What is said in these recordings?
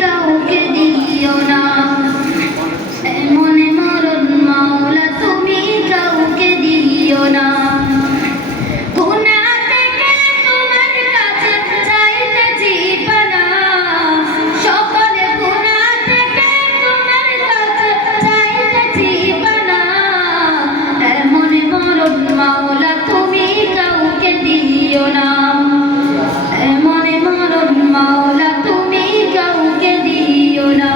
কাউকে দিও না, এমন মরণ মাওলা তুমি কাউকে দিও না। গুনাহ থেকে তোমার কাছে চাইতেছি পানা, সকল গুনাহ থেকে তোমার কাছে চাইতেছি পানা, এমন মরণ মাওলা তুমি কাউকে দিও না, এমন মরণ মাওলা তুমি কাউকে দিও না।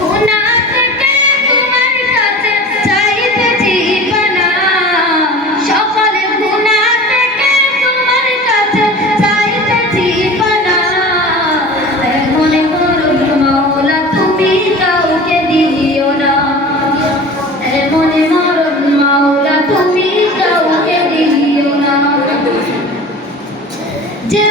গুনাহ থেকে তোমার কাছে চাইতেছি পানা, সকল গুনাহ থেকে তোমার কাছে চাইতেছি পানা, এমন মরণ মাওলা তুমি কাউকে দিও না, এমন মরণ মাওলা তুমি কাউকে দিও না। যে